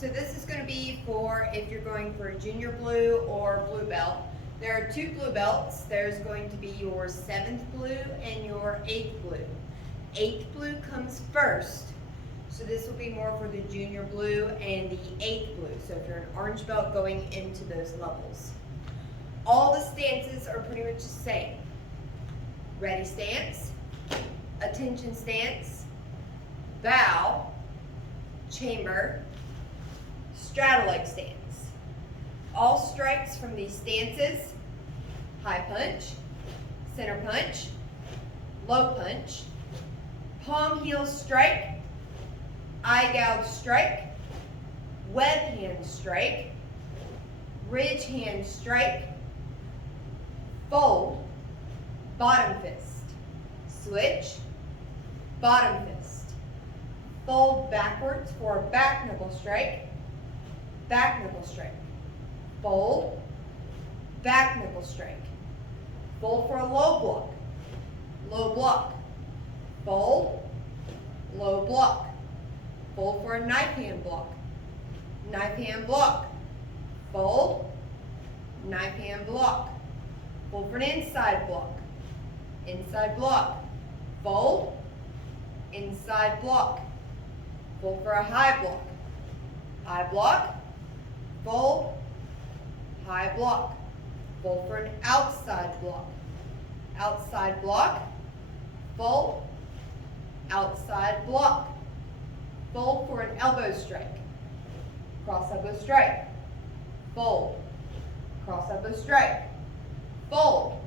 So this is going to be for if you're going for a junior blue or blue belt. There are two blue belts. There's going to be your 7th blue and your 8th blue. 8th blue comes first. So this will be more for the junior blue and the 8th blue. So if you're an orange belt going into those levels. All the stances are pretty much the same. Ready stance, attention stance, bow, chamber, straddle leg stance. All strikes from these stances: high punch, center punch, low punch, palm heel strike, eye gouge strike, web hand strike, ridge hand strike, fold, bottom fist, switch, bottom fist, fold backwards for a back knuckle strike, back knuckle strike, fold, back knuckle strike, fold for a low block, fold, low block, fold for a knife hand block, fold, knife hand block, fold for an inside block, fold, inside block, fold for a high block, fold, high block, fold for an outside block, fold, outside block, fold for an elbow strike, cross elbow strike, fold, cross elbow strike, fold,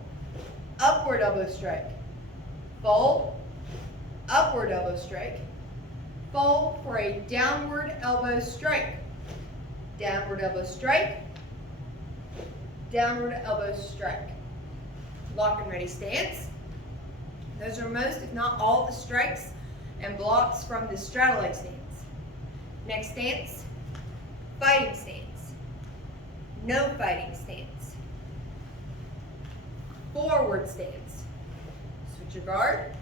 upward elbow strike, fold, upward elbow strike, fold for a downward elbow strike, downward elbow strike, downward elbow strike. Lock and ready stance. Those are most, if not all, the strikes and blocks from the straddle leg stance. Next stance, fighting stance, no fighting stance, forward stance, switch your guard,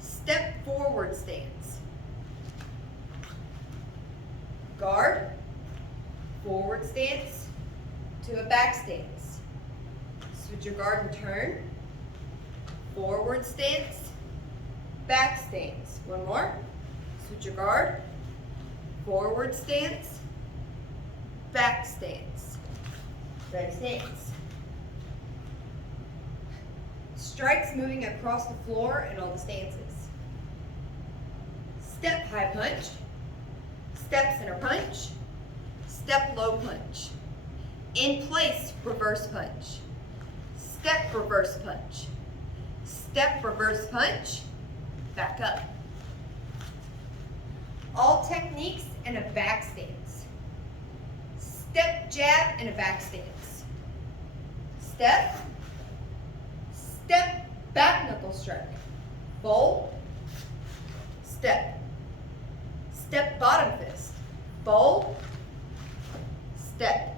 step forward stance, guard, forward stance to a back stance, switch your guard and turn, forward stance, back stance. One more, switch your guard, forward stance, back stance, ready stance. Strikes moving across the floor in all the stances. Step high punch, step center punch, step low punch. In place, reverse punch. Step reverse punch. Step reverse punch, back up. All techniques in a back stance. Step jab and a back stance. Step, step back knuckle strike. Fold, step. Step bottom fist. Fold, step.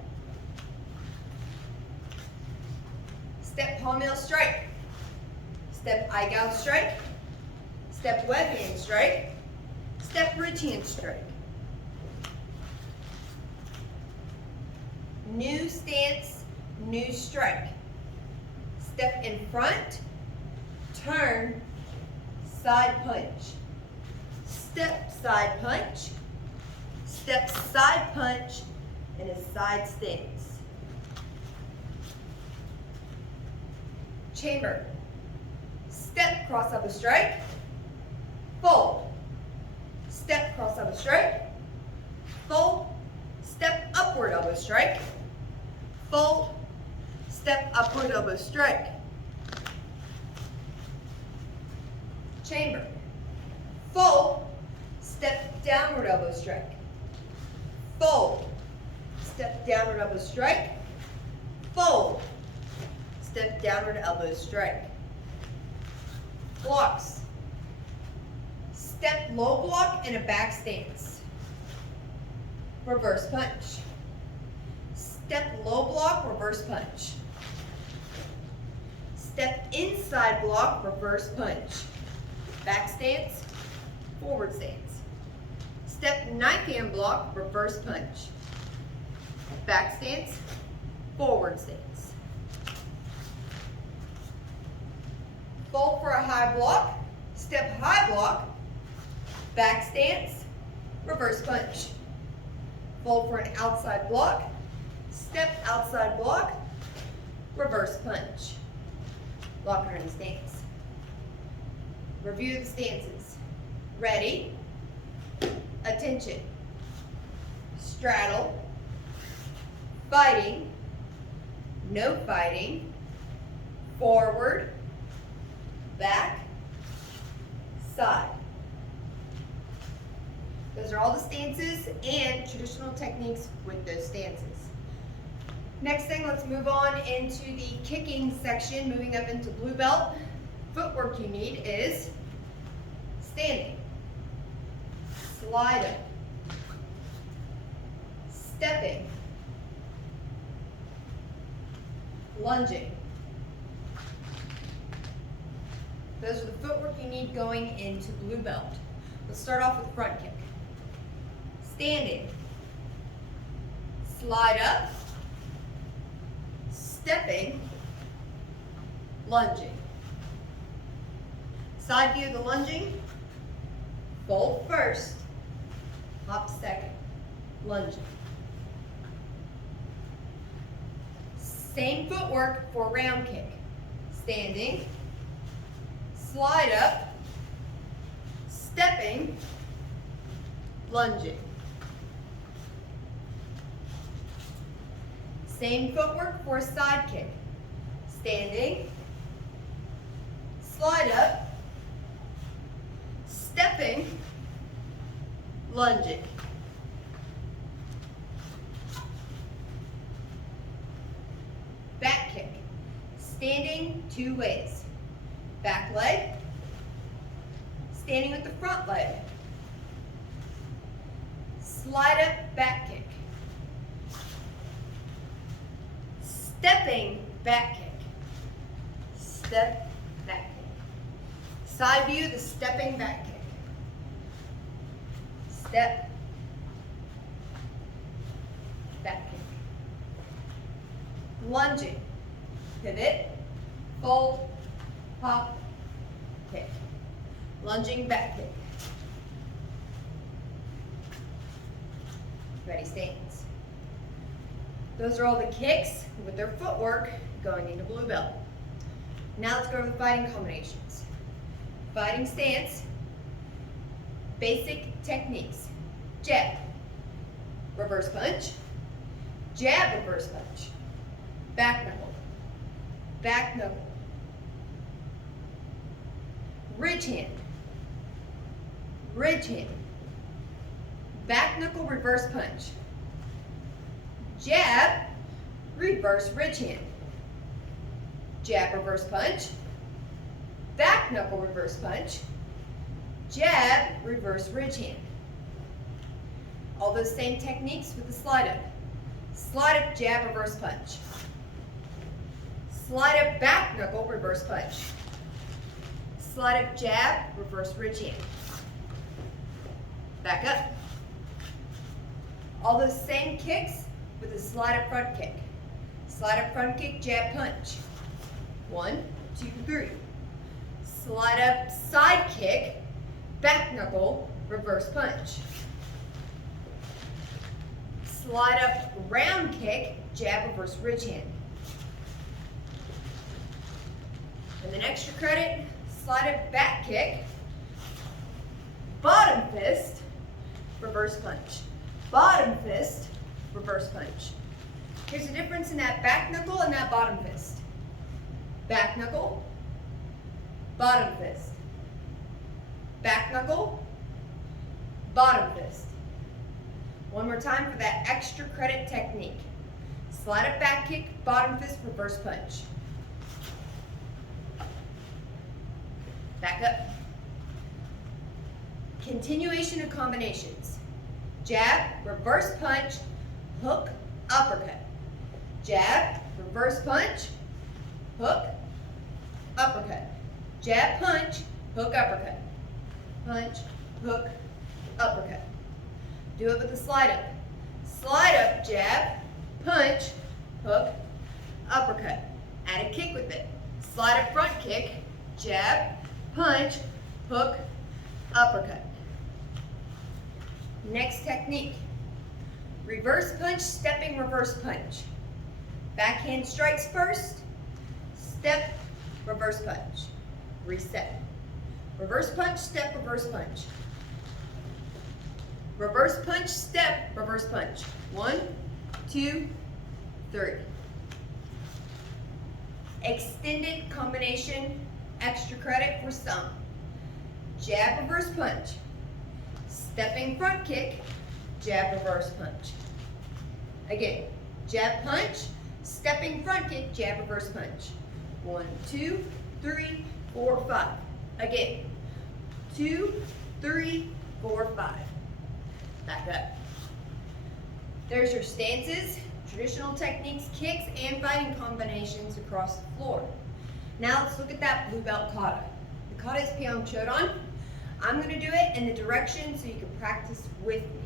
Step palm heel strike. Step eye gouge strike. Step web hand strike. Step ridge hand strike. New stance, new strike. Step in front, turn, side punch. Step side punch, step side punch, and a side stance. Chamber. Step cross elbow strike, fold. Step cross elbow strike, fold. Step upward elbow strike, fold. Step upward elbow strike. Chamber. Fold. Step downward elbow strike, fold. Step downward elbow strike, fold. Step downward elbow strike. Blocks. Step low block and a back stance. Reverse punch. Step low block, reverse punch. Step inside block, reverse punch. Back stance, forward stance. Step knife hand block, reverse punch. Back stance, forward stance. Fold for a high block, step high block, back stance, reverse punch. Fold for an outside block, step outside block, reverse punch. Lock her in stance. Review the stances. Ready, attention, straddle, fighting, no fighting, forward, back, side. Those are all the stances and traditional techniques with those stances. Next thing, let's move on into the kicking section, moving up into blue belt. Footwork you need is standing, slide up, stepping, lunging. Those are the footwork you need going into blue belt. Let's start off with front kick. Standing, slide up, stepping, lunging. Side view of the lunging, fold first, hop second, lunging. Same footwork for round kick. Standing, slide up, stepping, lunging. Same footwork for a side kick. Standing, slide up, stepping, lunging. Back kick. Standing two ways. Back leg, standing with the front leg. Slide up, back kick. Stepping, back kick. Step, back kick. Side view, the stepping back kick. Step, back kick. Lunging, pivot, fold, hop, kick. Lunging, back kick. Ready, stance. Those are all the kicks with their footwork going into blue belt. Now let's go over the fighting combinations. Fighting stance, basic techniques. Jab, reverse punch, jab, reverse punch, back knuckle, ridge hand, back knuckle, reverse punch, jab, reverse ridge hand, jab, reverse punch, back knuckle, reverse punch, jab, reverse ridge hand. All those same techniques with the slide up. Slide up, jab, reverse punch. Slide up, back knuckle, reverse punch. Slide up, jab, reverse ridge hand. Back up. All those same kicks with a slide up front kick. Slide up front kick, jab, punch. 1, 2, 3. Slide up side kick, back knuckle, reverse punch. Slide up round kick, jab, reverse ridge hand. And then extra credit, slide up back kick, bottom fist, reverse punch. Bottom fist, reverse punch. Here's the difference in that back knuckle and that bottom fist. Back knuckle, bottom fist. Back knuckle, bottom fist. One more time for that extra credit technique. Slide up back kick, bottom fist, reverse punch. Back up. Continuation of combinations. Jab, reverse punch, hook, uppercut. Jab, reverse punch, hook, uppercut. Jab, punch, hook, uppercut. Punch, hook, uppercut. Do it with a slide up. Slide up, jab, punch, hook, uppercut. Add a kick with it. Slide up front kick, jab, punch, hook, uppercut. Next technique. Reverse punch, stepping reverse punch. Backhand strikes first, step, reverse punch. Reset. Reverse punch, step, reverse punch. Reverse punch, step, reverse punch. 1, 2, 3. Extended combination, extra credit for some. Jab, reverse punch. Stepping front kick, jab, reverse punch. Again, jab punch, stepping front kick, jab, reverse punch. 1, 2, 3, 4, 5. Again, 2, 3, 4, 5. Back up. There's your stances, traditional techniques, kicks, and fighting combinations across the floor. Now let's look at that blue belt kata. The kata is Pyong Chodan. I'm going to do it in the direction so you can practice with me.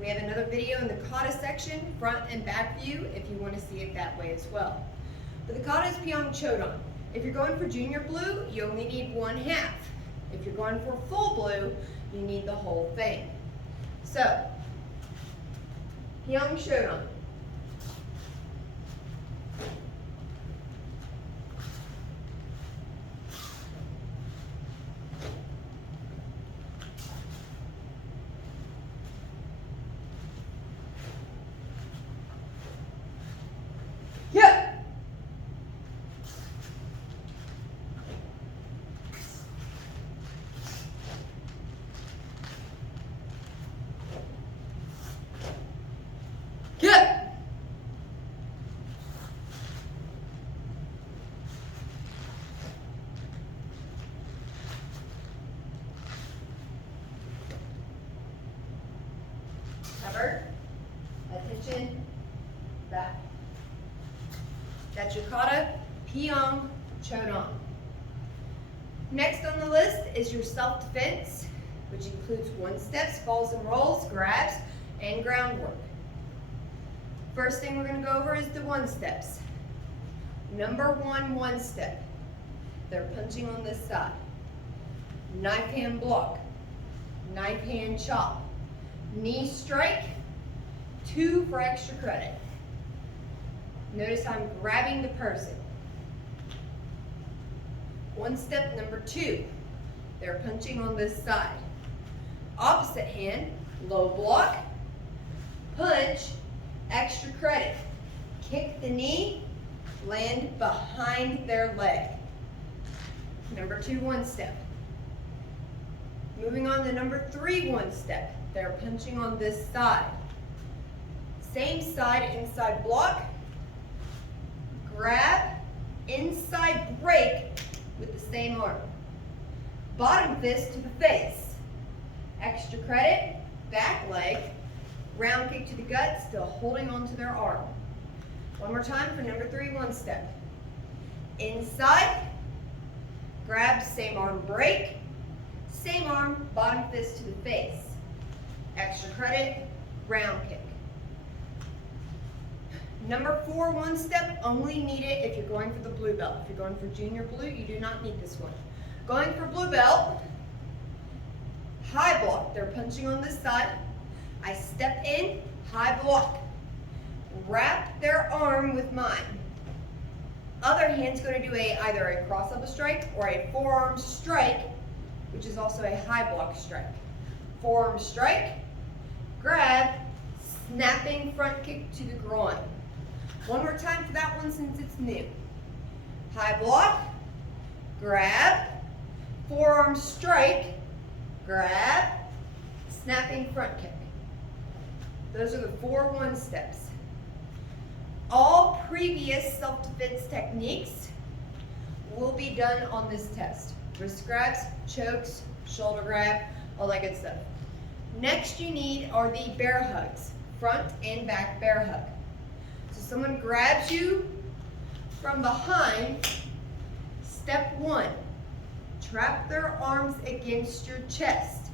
We have another video in the kata section, front and back view, if you want to see it that way as well. But the kata is Pyong Chodan. If you're going for junior blue, you only need 1/2. If you're going for full blue, you need the whole thing. So, Pyong Chodan. Yeah. Get. Cover. Attention. Back. That's your kata, Pyong Chodan. Next on the list is your self-defense, which includes 1-steps, falls and rolls, grabs, and groundwork. First thing we're going to go over is the 1-steps. Number 1 1-step. They're punching on this side. Knife hand block. Knife hand chop. Knee strike. 2 for extra credit. Notice I'm grabbing the person. 1-step number 2. They're punching on this side. Opposite hand, low block, punch, extra credit. Kick the knee, land behind their leg. Number 2 1-step. Moving on to number 3 1-step. They're punching on this side. Same side, inside block, grab, inside break with the same arm. Bottom fist to the face. Extra credit, back leg, round kick to the gut, still holding onto their arm. One more time for number 3 1-step. Inside, grab, same arm break, same arm, bottom fist to the face. Extra credit, round kick. Number 4 1-step, only need it if you're going for the blue belt. If you're going for junior blue, you do not need this one. Going for blue belt, high block. They're punching on this side. I step in, high block. Wrap their arm with mine. Other hand's going to do either a cross-elbow strike or a forearm strike, which is also a high block strike. Forearm strike, grab, snapping front kick to the groin. One more time for that one since it's new. High block, grab, forearm strike, grab, snapping front kick. Those are the 4 1-steps. All previous self-defense techniques will be done on this test. Wrist grabs, chokes, shoulder grab, all that good stuff. Next you need are the bear hugs, front and back bear hug. So someone grabs you from behind, step 1, trap their arms against your chest.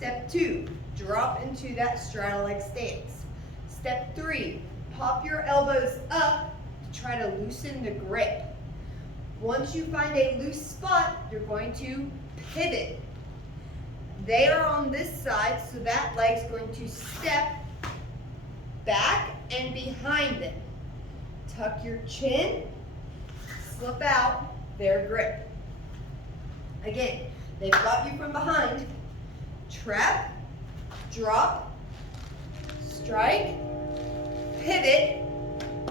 Step 2, drop into that straddle leg stance. Step 3, pop your elbows up to try to loosen the grip. Once you find a loose spot, you're going to pivot. They are on this side, so that leg's going to step back and behind them. Tuck your chin, slip out their grip. Again, they've got you from behind. Trap, drop, strike, pivot,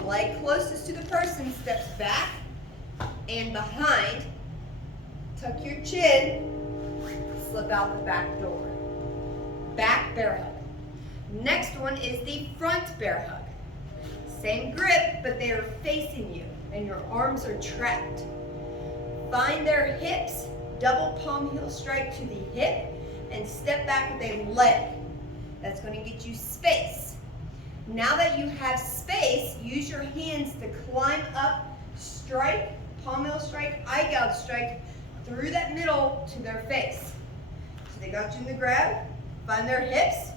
leg closest to the person steps back and behind. Tuck your chin, slip out the back door. Back bear hug. Next one is the front bear hug. Same grip, but they are facing you and your arms are trapped. Find their hips, double palm heel strike to the hip, and step back with a leg. That's going to get you space. Now that you have space, use your hands to climb up, strike, palm heel strike, eye gouge strike, through that middle to their face. So they got you in the grab, find their hips,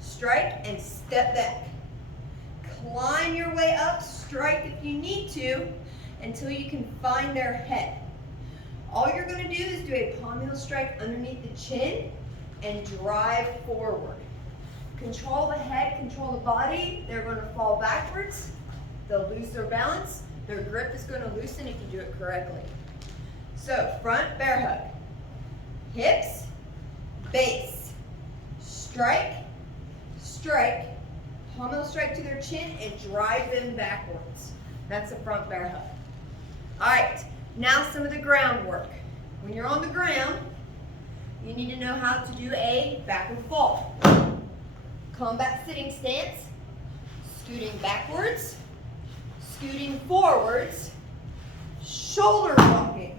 strike, and step back. Climb your way up, strike if you need to, until you can find their head. All you're going to do is do a palm heel strike underneath the chin and drive forward. Control the head, control the body. They're going to fall backwards. They'll lose their balance. Their grip is going to loosen if you do it correctly. So, front bear hug. Hips, base, strike, strike, palm heel strike to their chin and drive them backwards. That's a front bear hug. All right, now some of the groundwork. When you're on the ground, you need to know how to do a backward fall. Combat sitting stance, scooting backwards, scooting forwards, shoulder walking,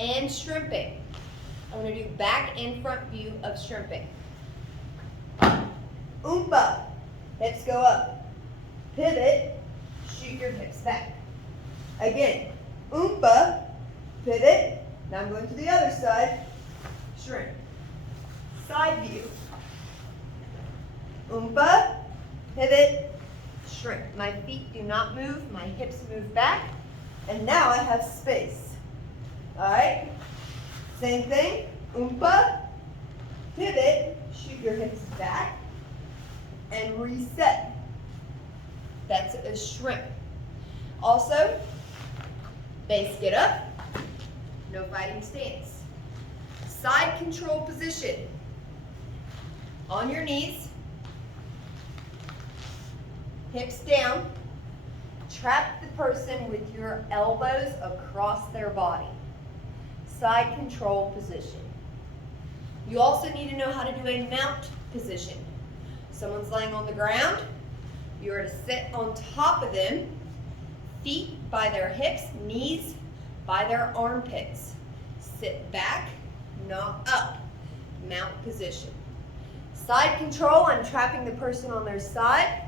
and shrimping. I'm going to do back and front view of shrimping. Oompa, hips go up. Pivot, shoot your hips back. Again, oompa, pivot. Now I'm going to the other side, shrimp. Side view. Oompa, pivot, shrimp. My feet do not move, my hips move back, and now I have space. All right, same thing, oompa, pivot, shoot your hips back, and reset. That's a shrimp. Also, base get up, no fighting stance. Side control position. On your knees, hips down, trap the person with your elbows across their body. Side control position. You also need to know how to do a mount position. Someone's laying on the ground, you are to sit on top of them, feet by their hips, knees by their armpits. Sit back, not up. Mount position. Side control, I'm trapping the person on their side.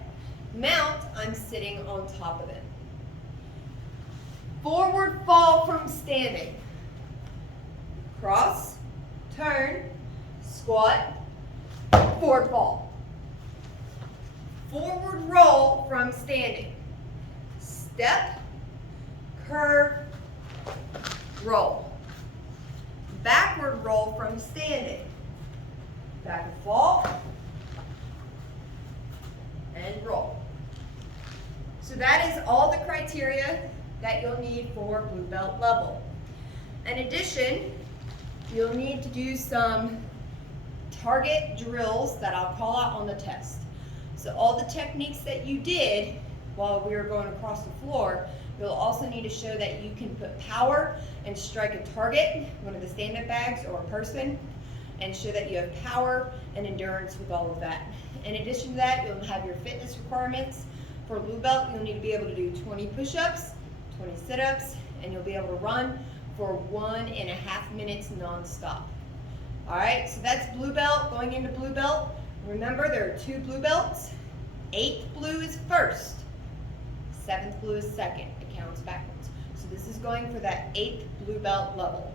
Mount, I'm sitting on top of them. Forward fall from standing. Cross, turn, squat, forward fall. Forward roll from standing. Step, curve, roll. Backward roll from standing. Backward fall, and roll. So that is all the criteria that you'll need for blue belt level. In addition, you'll need to do some target drills that I'll call out on the test. So all the techniques that you did while we were going across the floor, you'll also need to show that you can put power and strike a target, one of the stand-up bags or a person, and show that you have power and endurance with all of that. In addition to that, you'll have your fitness requirements. For blue belt, you'll need to be able to do 20 push-ups, 20 sit-ups, and you'll be able to run for 1.5 minutes non-stop. All right, so that's blue belt. Going into blue belt, remember there are 2 blue belts. 8th blue is first, 7th blue is second. It counts backwards. So this is going for that 8th blue belt level.